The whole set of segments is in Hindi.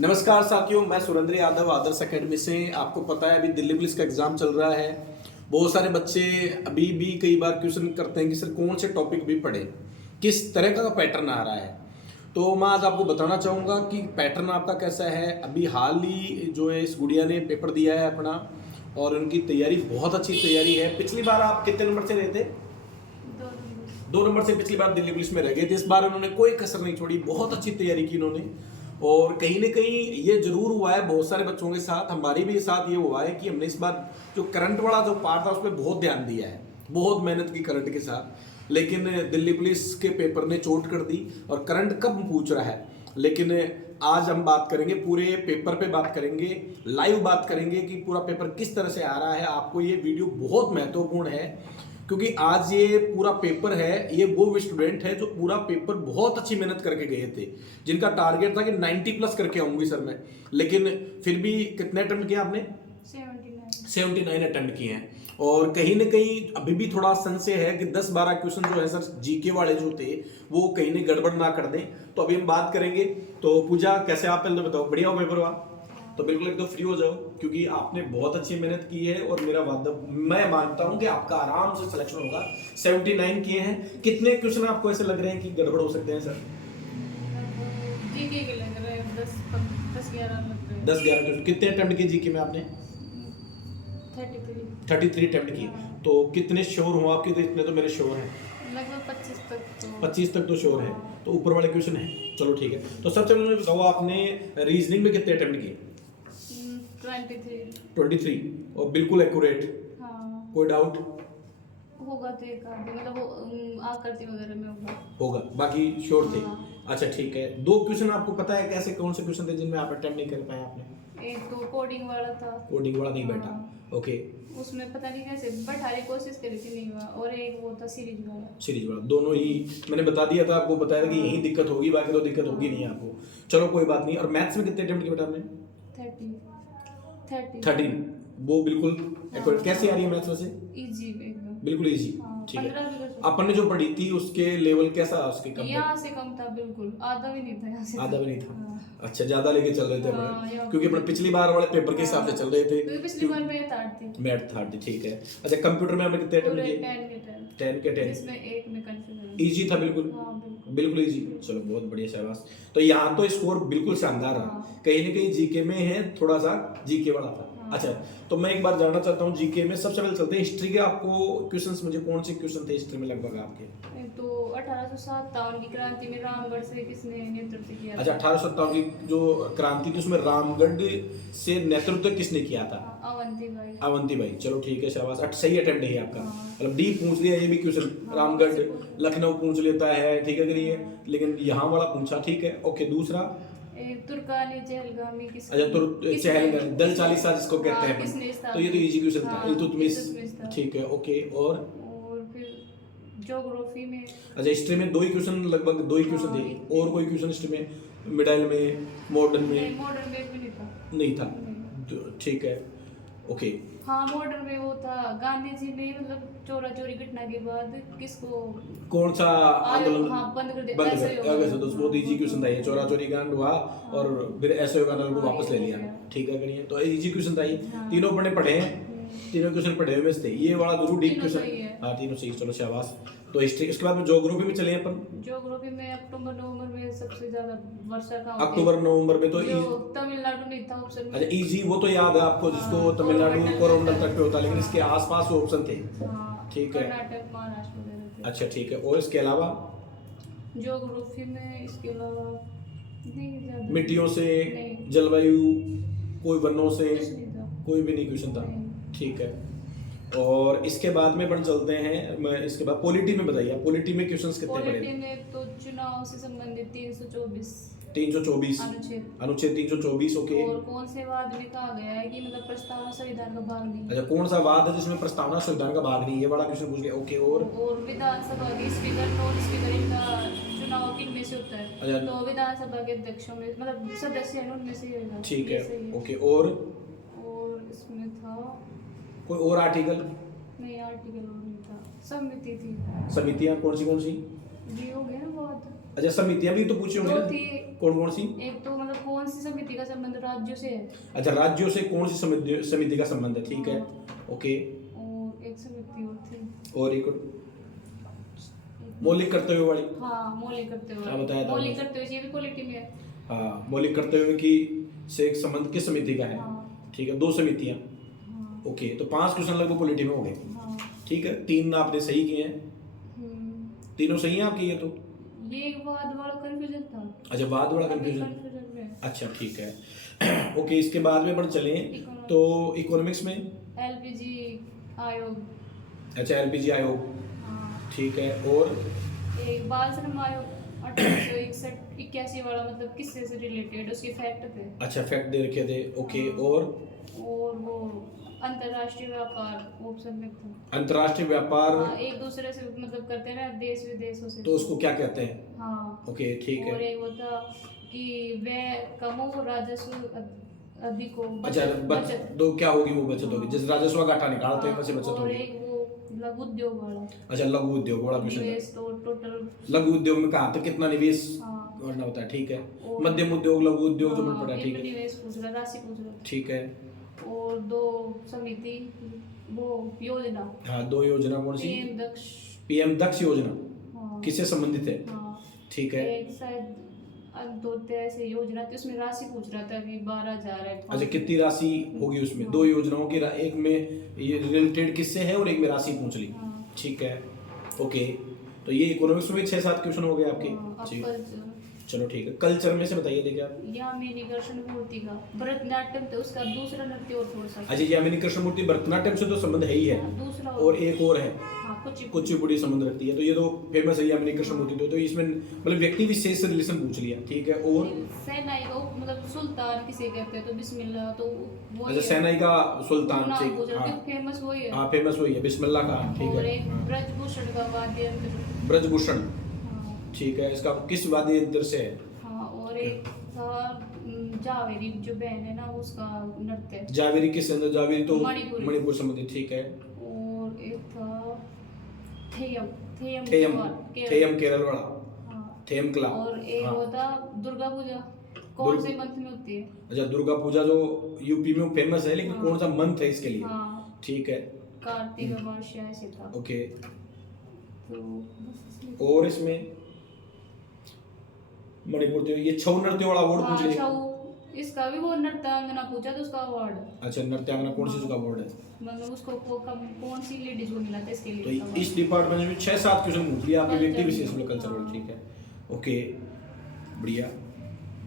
नमस्कार साथियों, मैं सुरेंद्र यादव आदर्श एकेडमी से। आपको पता है अभी दिल्ली पुलिस का एग्जाम चल रहा है। बहुत सारे बच्चे अभी भी कई बार क्वेश्चन करते हैं कि सर कौन से टॉपिक भी पढ़े, किस तरह का पैटर्न आ रहा है। तो मैं आज आपको बताना चाहूँगा कि पैटर्न आपका कैसा है। अभी हाल ही जो है इस गुड़िया ने पेपर दिया है अपना, और उनकी तैयारी बहुत अच्छी तैयारी है। पिछली बार आप कितने नंबर से रहे थे? 2 नंबर से पिछली बार दिल्ली पुलिस में रह गए थे। इस बार उन्होंने कोई कसर नहीं छोड़ी, बहुत अच्छी तैयारी की उन्होंने। और कहीं ना कहीं ये जरूर हुआ है बहुत सारे बच्चों के साथ, हमारे भी साथ ये हुआ है कि हमने इस बार जो करंट वाला जो पार्ट था उस पर बहुत ध्यान दिया है, बहुत मेहनत की करंट के साथ। लेकिन दिल्ली पुलिस के पेपर ने चोट कर दी। और करंट कब पूछ रहा है, लेकिन आज हम बात करेंगे पूरे पेपर पे, बात करेंगे लाइव, बात करेंगे कि पूरा पेपर किस तरह से आ रहा है। आपको ये वीडियो बहुत महत्वपूर्ण है, क्योंकि आज ये पूरा पेपर है, ये वो स्टूडेंट है जो पूरा पेपर बहुत अच्छी मेहनत करके गए थे, जिनका टारगेट था कि 90 प्लस करके आऊंगी सर मैं। लेकिन फिर भी कितने अटेम्प्ट किए आपने? 79 अटेम्प्ट किए हैं। और कहीं ना कहीं अभी भी थोड़ा संशय है कि 10-12 क्वेश्चन जो है सर जीके वाले जो थे वो कहीं ने गड़बड़ ना कर दें। तो अभी हम बात करेंगे। तो पूजा, कैसे आप पहले तो बताओ, बढ़िया हो पेपर हुआ? तो बिल्कुल एकदम फ्री हो जाओ, क्योंकि आपने बहुत अच्छी मेहनत की है और मेरा वादा, मैं मानता हूं कि आपका आराम से सिलेक्शन होगा। 79 किए हैं। कितने क्वेश्चन आपको ऐसे लग रहे हैं कि गड़बड़ हो सकते हैं सर? जीके के लग रहे हैं 10-11 लग रहे हैं। 10-11 क्वेश्चन। कितने अटेम्प्ट किए जीके में आपने? 33 अटेम्प्ट किए। तो कितने श्योर हो आपके? तो इतने तो मेरे श्योर हैं, लगभग 25 तक तो 25 तक तो श्योर है। तो ऊपर वाले क्वेश्चन है। चलो ठीक है। तो सबसे पहले मुझे बताओ, आपने रीजनिंग में कितने अटेम्प्ट किए? 23 और बिल्कुल एक्यूरेट? हाँ, कोई डाउट? होगा तो एक आधी, मतलब वो आकृति वगैरह में होगा, बाकी श्योर थे। हाँ। अच्छा ठीक है। 2 क्वेश्चन आपको पता है कैसे, कौन से क्वेश्चन थे जिनमें आप अटेम्प्ट नहीं कर पाए आपने? एक तो कोडिंग वाला था। कोडिंग वाला नहीं हाँ। बैठा, ओके। उसमें पता नहीं कैसे बैठाने की कोशिश करी थी, नहीं हुआ। और एक वो था सीरीज वाला। सीरीज वाला, दोनों ही मैंने बता दिया था आपको, बताया था कि यही दिक्कत होगी, बाकी तो दिक्कत होगी नहीं आपको। चलो कोई बात नहीं। और मैथ्स में कितने अटेम्प्ट किए बेटा आपने? 13। वो बिल्कुल accurate। कैसी आ रही है मैथ्स वैसे? इजी एकदम, बिल्कुल इजी। हाँ, ठीक 15 है। भी कर सकते। अपन ने जो पढ़ी थी उसके लेवल कैसा, उसके कम? यहाँ से कम था, बिल्कुल आधा भी नहीं था यहाँ से। आधा भी नहीं था। हाँ। अच्छा, ज्यादा लेके चल रहे थे हाँ, अपने, यहाँ क्योंकि अपने पिछली बार वाले पेपर के हिसाब से चल रहे थे। क्योंकि पिछली बार में था मैथ था, ठीक है। अच्छा, कंप्यूटर में आपने कितने अटेम्प्ट किए? 10 के 10। जिसमें एक में कंफ्यूजन। इजी था बिल्कुल? हाँ, बिल्कुल। बिल्कुल इजी। चलो बहुत बढ़िया, शाबाश। तो यहाँ तो स्कोर बिल्कुल शानदार रहा। हाँ। कहीं ना कहीं जीके में है थोड़ा सा, जीके वाला था। हाँ। अच्छा, तो मैं एक बार जानना चाहता हूँ जीके में, सबसे पहले चलते हैं हिस्ट्री के। आपको क्वेश्चंस, मुझे कौन से क्वेश्चन थे हिस्ट्री में लगभग आपके? एक तो 1857 की क्रांति में रामगढ़ से किसने नेतृत्व किया? अच्छा, 1857 की जो क्रांति थी उसमें रामगढ़ से नेतृत्व किसने किया था? अवंती भाई। अवंती भाई। चलो ठीक है, शाबाश। सही अटेम्प्ट है आपका। हाँ। मतलब डी पूछ लिया ये भी क्वेश्चन। हाँ, रामगढ़, वैसे पूछ- लखनऊ पूछ लेता है, ठीक है करिए। हाँ। लेकिन यहाँ वाला पूछा, ठीक है, ओके। दूसरा, एक तुर्कानी चहलगामी अच्छा चहलगामी, दल चालीसा जिसको कहते हैं किसने अपन। तो ये तो इजी क्वेश्चन था, हाँ, इल्तुतमिश। इल्तुतमिश था। ठीक है, ओके। और फिर ज्योग्राफी में अच्छा, हिस्ट्री में 2 ही क्वेश्चन, लगभग 2 ही क्वेश्चन हाँ, थे। और कोई क्वेश्चन हिस्ट्री में, मिडाइल में, मॉडर्न में? मॉडर्न में भी नहीं था। नहीं था। नहीं। ठीक है, ओके। हाँ, मॉडर्न में वो था, गांधी जी ने मतलब चोरा चोरी घटना के बाद किसको कौन सा आंदोलन हाँ, बंद कर दिया? बंद ऐसे कर? ही होगा। अगस्त। तो बहुत इजी क्वेश्चन था ये, चोरा चोरी कांड हुआ और फिर ऐसे आंदोलन को हाँ, वापस ये ले हो लिया। गया। ठीक है करिए। तो इजी क्वेश्चन था ये। हाँ। तीनों अपने पढ़े हैं, तीनों क्वेश्चन पढ़े हुए थे। ये वाला जरूर डीप तीनों सही क्वेश्चन। है। हाँ, तीनों सही। चलो शाबाश। तो हिस्ट्री, इसके बाद में ज्योग्राफी में चले अपन। ज्योग्राफी में अक्टूबर नवंबर में सबसे ज्यादा वर्षा का होती है। अक्टूबर नवंबर में तो जो तमिलनाडु नहीं था ऑप्शन में। अच्छा, इजी, वो तो याद है आपको, जिसको हाँ, तमिलनाडु कोरोमंडल कोरोमंडल तक पे होता है, लेकिन हाँ। इसके आसपास वो ऑप्शन थे। हाँ, ठीक है। कर्नाटक, महाराष्ट्र वगैरह थे। अच्छा ठीक है। और इसके अलावा ज्योग्राफी में इसके अलावा नहीं ज्यादा। मिट्टियों से, नहीं। जलवायु, कोई वनों से, कुछ नहीं था। कोई भी नहीं क्वेश्चन था। नहीं। ठीक है। और इसके बाद में अपन चलते हैं, मैं इसके बाद पॉलिटी में बताइए, पॉलिटी में क्वेश्चंस कितने पॉलिटी पड़े? में तो चुनाव से संबंधित 324 324 अनुच्छेद। अनुच्छेद 324, ओके। और कौन से वाद में कहा गया है कि मतलब प्रस्तावना संविधान का भाग नहीं? अच्छा, कौन सा वाद है जिसमें प्रस्तावना संविधान का भाग नहीं? ये बड़ा क्वेश्चन पूछ लिया, ओके। और विधानसभा के स्पीकर, नॉन स्पीकर, इनका चुनाव किन में से होता है? अच्छा। तो विधानसभा के अध्यक्षों में, मतलब सदस्य हैं उनमें से ही होगा। ठीक ये है, सही ओके। और और इसमें था, कोई और आर्टिकल? नहीं आर्टिकल और नहीं था, समिति थी। समितियां कौन सी? ये हो गया ना बहुत। अच्छा, समितियां भी तो पूछी होंगी दो ना? थी। कौन कौन सी? एक तो मतलब कौन सी समिति का संबंध राज्यों से है। अच्छा, राज्यों से कौन सी समिति का संबंध है, ठीक है, ओके। और एक समिति और थी, और एक मौलिक कर्तव्य वाली, हाँ मौलिक कर्तव्य हाँ, बताया था मौलिक आपने। कर्तव्य ये भी पॉलिटी में है। हाँ, मौलिक कर्तव्य की से एक संबंध किस समिति का है, हाँ। ठीक है, 2 समितियां, हाँ। ओके। तो 5 क्वेश्चन लगभग पॉलिटी में हो गए, हाँ। ठीक है। 3 आपने सही किए हैं, तीनों सही हैं आपके ये तो। ये एक वाद वाला कंफ्यूजन था। अच्छा, बाद वाला अभी कंफ्यूजन, कंफ्यूजन में अच्छा ठीक है। ओके, इसके बाद में बढ़ चले तो इकोनॉमिक्स में, एलपीजी आयोग, अच्छा एलपीजी आयोग, हाँ। ठीक है। और एक बाल श्रम आयोग 1861-81 वाला, मतलब किससे से रिलेटेड उसके फैक्ट थे। अच्छा, फैक्ट दे रखे थे, ओके। हाँ। और वो अंतरराष्ट्रीय व्यापार ऑप्शन में था। अंतर्राष्ट्रीय व्यापार, हाँ, एक दूसरे से मतलब करते हैं ना देश विदेशों से, तो उसको क्या कहते हैं, हाँ। ओके ठीक और है। एक वो था कि वह कम हो राजस्व अधिक हो, अच्छा, बचत। दो क्या होगी वो बचत होगी, हाँ। जिस राजस्व का घाटा निकालते हैं हाँ, वैसे बचत और होगी। एक वो लघु उद्योग वाला, अच्छा, लघु उद्योग वाला क्वेश्चन है। निवेश तो टोटल, लघु उद्योग में कहा तो कितना निवेश हाँ। करना होता है, ठीक है। और- मध्यम उद्योग, लघु उद्योग जो बन हाँ, पड़ा, ठीक इनमें है, निवेश पूछ रहा, राशि पूछ रहा। ठीक है। और 2 समिति, वो योजना, हाँ, 2 योजना कौन सी, पीएम दक्ष, पीएम दक्ष योजना, हाँ। किससे संबंधित है, हाँ। ठीक है। एक शायद अंत्योदय से योजना थी, उसमें राशि पूछ रहा था कि 12,000 है। अच्छा, कितनी राशि होगी उसमें, 2 योजनाओं की एक में ये रिलेटेड किससे है और एक में राशि पूछ ली, हाँ। ठीक है, ओके। तो ये इकोनॉमिक्स में भी 6-7 क्वेश्चन हो गए आपके, हाँ, अब जी। कल्चर, चलो ठीक है। कल्चर में से बताइए, देखिए आप। यामिनी कृष्ण मूर्ति का भरतनाट्यम, तो उसका दूसरा नृत्य और कौन सा? अच्छा, यामिनी कृष्ण मूर्ति भरतनाट्यम से तो संबंध है ही है, हाँ, दूसरा और एक और है हाँ, कुचिपुड़ी संबंध रखती है, तो ये तो फेमस है यामिनी कृष्ण मूर्ति। तो इसमें मतलब व्यक्ति विशेष से रिलेशन पूछ लिया, ठीक है। और सेनाई का मतलब सुल्तान किसे कहते हैं, तो बिस्मिल्लाह, तो वो अच्छा, सेनाई का सुल्तान, नाम ठीक, पूछ रहा हाँ फेमस वही है। हाँ, फेमस वही है, बिस्मिल्लाह का, ठीक और है। एक हाँ। ब्रजभूषण का वाद्य यंत्र, ब्रजभूषण, हाँ। ठीक है, इसका किस वाद्य यंत्र से है? हाँ, और एक था जावेरी, जो बहन है ना, उसका नृत्य। जावेरी किस अंदर, जावेरी तो मणिपुरी। मणिपुर संबंधित, ठीक है। और एक था थेयम, थेयम, केरल। थेयम केरल वाला, हाँ। थेयम क्ला। और एक हाँ। होता दुर्गा पूजा, कौन से मंथ में होती है? अच्छा, दुर्गा पूजा जो यूपी में फेमस है, लेकिन हाँ। कौन सा मंथ है इसके लिए, हाँ, ठीक है, कार्तिक अमावस्या ऐसे था। ओके। तो बस इसमें- और इसमें मणिपुर तो ये छऊ नृत्य वाला अवार्ड हाँ, पूछ लिया। छऊ, इसका भी वो नृत्यांगना पूछा तो उसका अवार्ड, अच्छा, नृत्यांगना कौन सी हाँ। का अवार्ड है, मतलब उसको कौन सी लेडीज को मिला था इसके तो लिए award। इस डिपार्टमेंट में 6-7 क्वेश्चन पूछ लिया आपके व्यक्ति कल्चर विशेष में, में, कल्चर हाँ। ठीक है, ओके, बढ़िया।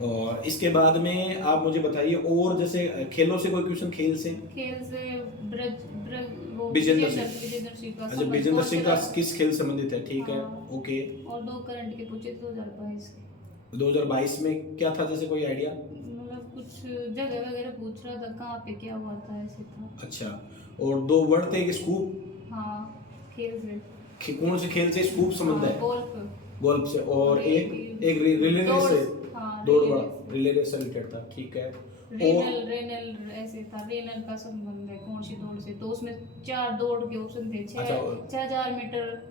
और इसके बाद में आप मुझे बताइए, और जैसे खेलों से कोई क्वेश्चन, खेल से, खेल से ब्रज ब्रज वो विजेंद्र सिंह। विजेंद्र सिंह का अच्छा, संबंध विजेंद्र कौन सिंह से का राज्य- किस खेल संबंधित है, ठीक है, हाँ। ओके। और 2 करंट के पूछे 2022 के, 2022 में क्या था, जैसे कोई आइडिया? मतलब कुछ जगह वगैरह पूछ रहा था, कहाँ पे क्या हुआ था, ऐसे था। अच्छा, और 2 वर्ड थे, एक स्कूप, हाँ, खेल से, कौन से खेल से स्कूप संबंध है, गोल्फ, गोल्फ से, और एक रिले रेस से, हाँ, दौड़ रिले वाला रिले रेस से रिलेटेड था, ठीक है। रेनल रेनल ऐसे था, रेनल का संबंध है कौन सी दौड़ से, तो उसमें 4 दौड़ के ऑप्शन थे, अच्छा, 6,000 मीटर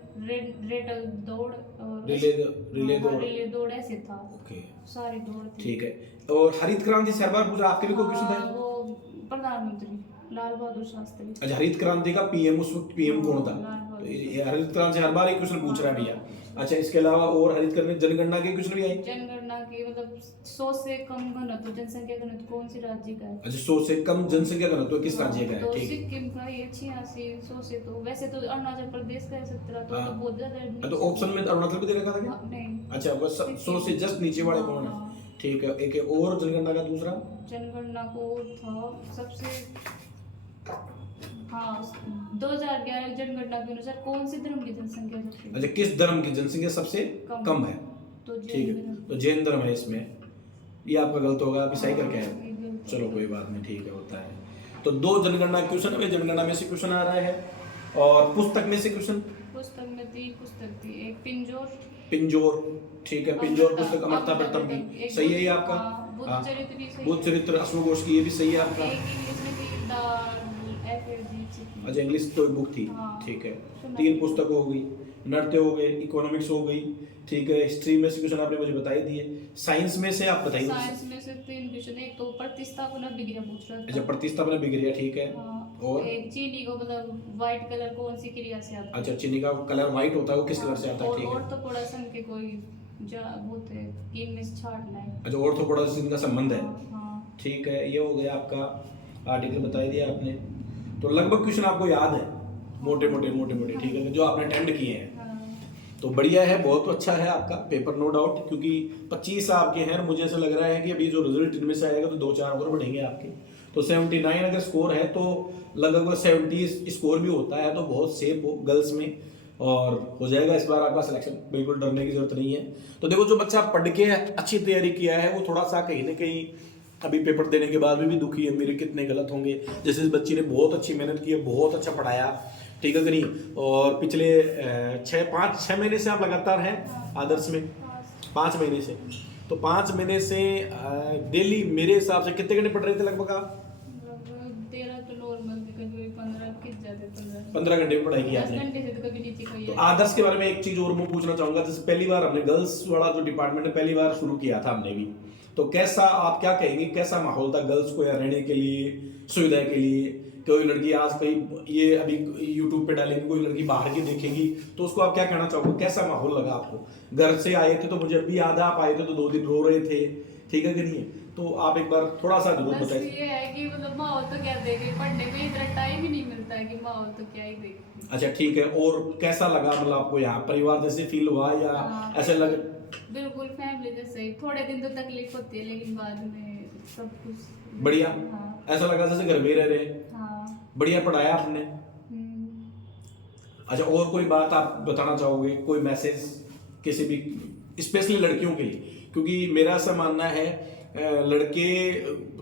रेटल दौड़ और रिले हाँ, दौड़, रिले दौड़ ऐसे था, ओके, सारी दौड़ थी। ठीक है। और हरित क्रांति से हर बार पूछा, आपके भी कोई क्वेश्चन हाँ, था? वो प्रधानमंत्री लाल बहादुर शास्त्री। अच्छा, हरित क्रांति का पीएम, उस वक्त पीएम कौन था? लाल बहादुर तो ये हरित क्रांति से हर बार एक क्वेश्चन पूछ रहा है भैया। अच्छा, इसके अलावा और हरित क्रांति जनगणना के क्वेश्चन भी आए? जनगणना की मतलब 100 से कम घनत्व, जनसंख्या घनत्व कौन सी राज्य का है? अच्छा, 100 से कम जनसंख्या घनत्व किस राज्य का है, तो ठीक है। सिक्किम का ये 86, 100 से, तो वैसे तो अरुणाचल प्रदेश का है 17, तो हाँ। बहुत ज्यादा है। तो ऑप्शन में अरुणाचल भी दे रखा था क्या? हाँ, नहीं, अच्छा, बस 100 से जस्ट नीचे वाले कौन है, हाँ। ठीक है। एक है और जनगणना का दूसरा, जनगणना को था सबसे, हाँ, 2011 जनगणना के अनुसार कौन से धर्म की जनसंख्या सबसे अच्छा, किस धर्म की जनसंख्या सबसे कम है, तो ठीक जैन है, धर्म। तो जैन धर्म है इसमें। ये आपका गलत होगा, आप सही करके हाँ, आए। ये गलत चलो है। कोई बात नहीं, ठीक है, होता है। तो 2 जनगणना क्वेश्चन है, जनगणना में से क्वेश्चन आ रहा है। और पुस्तक में से क्वेश्चन, पुस्तक में 3 पुस्तक थी, एक पिंजोर, ठीक है, पिंजोर पुस्तक अमृता प्रीतम की, एक सही है ये आपका? हाँ, बुद्ध हाँ। चरित्र भी सही बुद्ध है। चरित्र अश्वघोष की, ये भी सही है आपका। एक इंग्लिश में थी द FLG अच्छा, इंग्लिश कोई बुक थी, हाँ। ठीक है। सुना 3 पुस्तक हो गई, नृत्य हो गए, इकोनॉमिक्स हो गई, ठीक है। हिस्ट्री में से क्वेश्चन आपने मुझे बता ही दिए। साइंस में से आप बताइए। साइंस में से 3 क्वेश्चन, एक तो प्रतिस्थापन अभिक्रिया पूछ रहा अच्छा, था। प्रतिस्थापन अभिक्रिया, ठीक है। हाँ, और एक चीनी को मतलब व्हाइट कलर कौन सी क्रिया से आता है। अच्छा, चीनी का कलर व्हाइट होता है, वो किस कलर से आता है, और ठीक है। ऑर्थोपोडासन के कोई वो थे किन में से छाटना है। अच्छा, ऑर्थोपोडा से इनका संबंध है, हाँ, ठीक है। ये हो गया आपका आर्टिकल बता ही दिया आपने। तो लगभग क्वेश्चन आपको याद है, मोटे मोटे, ठीक है, जो आपने अटेम्प्ट किए हैं। हाँ। तो बढ़िया है, बहुत अच्छा है आपका पेपर, नो डाउट, क्योंकि 25 आपके हैं। मुझे ऐसा लग रहा है कि अभी जो रिजल्ट इनमें से आएगा तो 2-4 और बढ़ेंगे आपके। तो 79 अगर स्कोर है तो लगभग 70 स्कोर भी होता है, तो बहुत सेफ हो गर्ल्स में, और हो जाएगा इस बार आपका सिलेक्शन, बिल्कुल डरने की जरूरत नहीं है। तो देखो, जो बच्चा पढ़ के अच्छी तैयारी किया है वो थोड़ा सा कहीं ना कहीं अभी पेपर देने के बाद भी दुखी है, मेरे कितने गलत होंगे। जैसे इस बच्ची ने बहुत अच्छी मेहनत की है, बहुत अच्छा पढ़ाया, ठीक है कि नहीं। और पिछले 6 महीने से आप लगातार हैं आदर्श में, 5 महीने से। तो 5 महीने से डेली मेरे हिसाब से कितने घंटे पढ़ रहे थे लगभग आप? 13 तो नॉर्मल थे, कभी 15 खिंच जाते, 15 घंटे में पढ़ाई की 10 आपने। घंटे से तो कभी नीचे कोई तो आदर्श के बारे में एक चीज और मैं पूछना चाहूंगा। जैसे पहली बार हमने गर्ल्स वाला जो डिपार्टमेंट है पहली बार शुरू किया था हमने भी, तो कैसा, आप क्या कहेंगे, कैसा माहौल था गर्ल्स को यहाँ रहने के लिए, सुविधा के लिए? कोई लड़की आज कहीं ये अभी यूट्यूब पे डालेंगे, कोई लड़की बाहर की देखेगी, तो उसको आप क्या कहना चाहोगे, कैसा माहौल लगा आपको? घर से आए थे तो मुझे अभी याद है, आप आए थे तो 2 दिन रो रहे थे, ठीक है कि नहीं? तो आप एक बार थोड़ा सा जरूर बस बताइए। ये है कि मतलब माहौल तो क्या देखे, पढ़ने में इतना टाइम ही नहीं मिलता है कि माहौल तो क्या ही देखे। अच्छा, ठीक है। और कैसा लगा, मतलब आपको यहाँ परिवार जैसे फील हुआ या हाँ, ऐसे लगे? बिल्कुल फैमिली जैसे ही। थोड़े दिन तो तकलीफ होती है लेकिन बाद में सब कुछ बढ़िया। हाँ, ऐसा लगा जैसे घर में रह रहे। हाँ। बढ़िया पढ़ाया आपने। अच्छा, और कोई बात आप बताना चाहोगे, कोई मैसेज किसी भी, स्पेशली लड़कियों के लिए? क्योंकि मेरा ऐसा मानना है, लड़के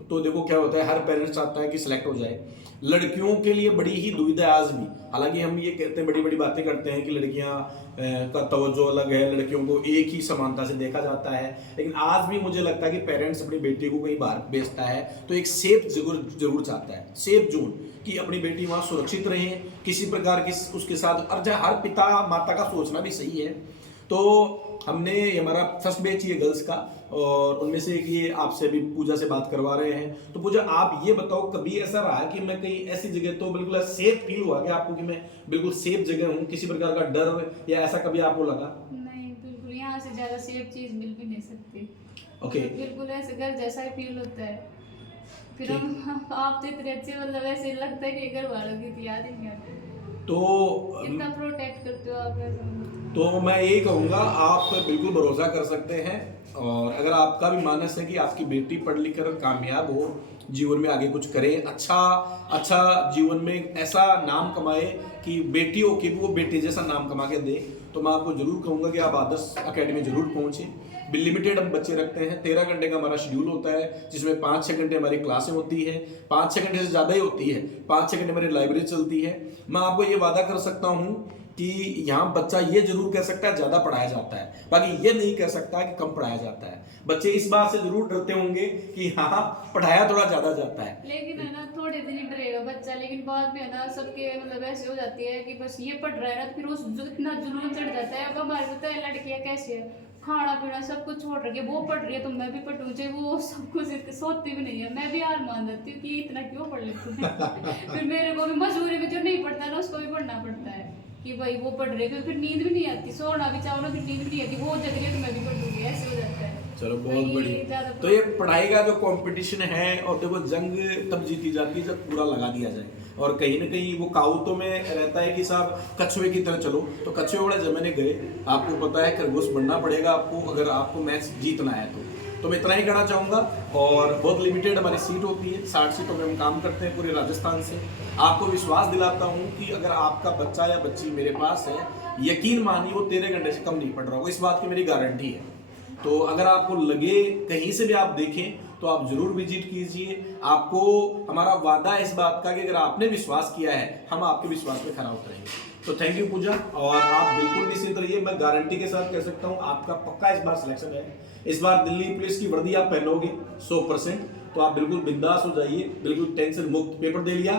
तो देखो क्या होता है, हर पेरेंट्स चाहता है कि सिलेक्ट हो जाए। लड़कियों के लिए बड़ी ही दुविधा है आज भी। हालांकि हम ये कहते हैं, बड़ी बड़ी बातें करते हैं कि लड़कियां का तवज्जो अलग है, लड़कियों को एक ही समानता से देखा जाता है, लेकिन आज भी मुझे लगता है कि पेरेंट्स अपनी बेटी को कहीं बाहर भेजता है तो एक सेफ जरूर चाहता है, सेफ जोन, कि अपनी बेटी वहाँ सुरक्षित रहे, किसी प्रकार की उसके साथ। और हर पिता माता का सोचना भी सही है। तो हमने, हमारा फर्स्ट बैच ये गर्ल्स का, और उनमें से एक ये आपसे भी पूजा से बात करवा रहे हैं। तो पूजा, आप ये बताओ, कभी ऐसा रहा कि मैं कहीं ऐसी जगह, तो बिल्कुल सेफ फील हुआ कि आपको कि मैं बिल्कुल सेफ जगह हूँ, किसी प्रकार का डर या ऐसा कभी आपको लगा? नहीं, बिल्कुल यहाँ से ज्यादा सेफ चीज मिल भी नहीं सकती। ओके। बिल्कुल ऐसे घर जैसा ही फील होता है। फिर हम आप तो इतने अच्छे, मतलब ऐसे लगता है कि घर वालों की याद ही नहीं आती। तो कितना प्रोटेक्ट करते हो आप ऐसे? तो मैं यही कहूँगा, आप बिल्कुल भरोसा कर सकते हैं। और अगर आपका भी मानस है कि आपकी बेटी पढ़ लिख कर कामयाब हो, जीवन में आगे कुछ करे, अच्छा जीवन में ऐसा नाम कमाए कि बेटियों के भी वो बेटे जैसा नाम कमा के दे, तो मैं आपको जरूर कहूँगा कि आप आदर्श अकेडमी जरूर पहुँचें। लिमिटेड हम बच्चे रखते हैं, 13 घंटे का हमारा शेड्यूल होता है, जिसमें 5-6 घंटे हमारी क्लासें होती है, 5-6 घंटे से ज़्यादा ही होती है, 5-6 घंटे हमारी लाइब्रेरी चलती है। मैं आपको ये वादा कर सकता हूँ कि यहाँ बच्चा ये जरूर कह सकता है ज़्यादा पढ़ाया जाता है, बाकी ये नहीं कह सकता कि कम पढ़ाया जाता है। बच्चे इस बात से जरूर डरते होंगे कि हाँ, पढ़ाया थोड़ा ज़्यादा जाता है, लेकिन है ना, थोड़े दिन ही डरेगा बच्चा, लेकिन बाद में है ना, सबके मतलब ऐसे हो जाती है कि बस ये पढ़ रहा है ना, फिर वो इतना जुनून चढ़ जाता है। अब हमारे पता है लड़कियां कैसी है, खाना पीना सब कुछ छोड़ रही है, वो पढ़ रही है तो मैं भी पढ़ूँ, चाहे वो सब कुछ सोचती भी नहीं है। मैं भी हार मान जाती हूँ कि इतना क्यों पढ़ लेती है। फिर मेरे को भी मजबूरी में, जो नहीं पढ़ता ना उसको भी पढ़ना पड़ता है कि भाई वो पढ़ रहे हैं, फिर नींद भी नहीं आती, सोना भी चाहो ना फिर नींद भी नहीं आती, वो जग रही है तो मैं भी पढ़ूंगी, ऐसे हो जाता है। चलो बहुत बढ़िया। तो ये पढ़ाई का जो कंपटीशन है, और देखो जंग तब जीती जाती है जब पूरा लगा दिया जाए। और कहीं ना कहीं वो कहावतों में रहता है कि साहब कछुए की तरह चलो, तो कछुए बड़े जमाने गए, आपको पता है खरगोश बनना पड़ेगा आपको, अगर आपको मैच जीतना है तो मैं इतना ही कहना चाहूँगा। और बहुत लिमिटेड हमारी सीट होती है, 60 सीटों में हम काम करते हैं पूरे राजस्थान से। आपको विश्वास दिलाता हूँ कि अगर आपका बच्चा या बच्ची मेरे पास है, यकीन मानिए वो 13 घंटे से कम नहीं पढ़ रहा होगा, इस बात की मेरी गारंटी है। तो अगर आपको लगे, कहीं से भी आप देखें, तो आप जरूर विजिट कीजिए। आपको हमारा वादा है इस बात का कि अगर आपने विश्वास किया है, हम आपके विश्वास पे खरा उतरेंगे। तो थैंक यू पूजा, और आप बिल्कुल निश्चिंत रहिए, मैं गारंटी के साथ कह सकता हूँ आपका पक्का इस बार सिलेक्शन है। इस बार दिल्ली पुलिस की वर्दी आप पहनोगे 100%। तो आप बिल्कुल बिंदास हो जाइए, बिल्कुल टेंशन मुक्त पेपर दे लिया,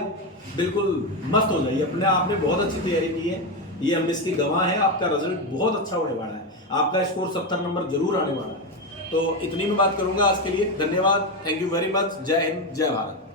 बिल्कुल मस्त हो जाइए। अपने आप में बहुत अच्छी तैयारी की है, ये हम इसकी गवाह है। आपका रिजल्ट बहुत अच्छा होने वाला है, आपका स्कोर 70 नंबर जरूर आने वाला है। तो इतनी में बात करूंगा आज के लिए। धन्यवाद, थैंक यू वेरी मच। जय हिंद, जय भारत।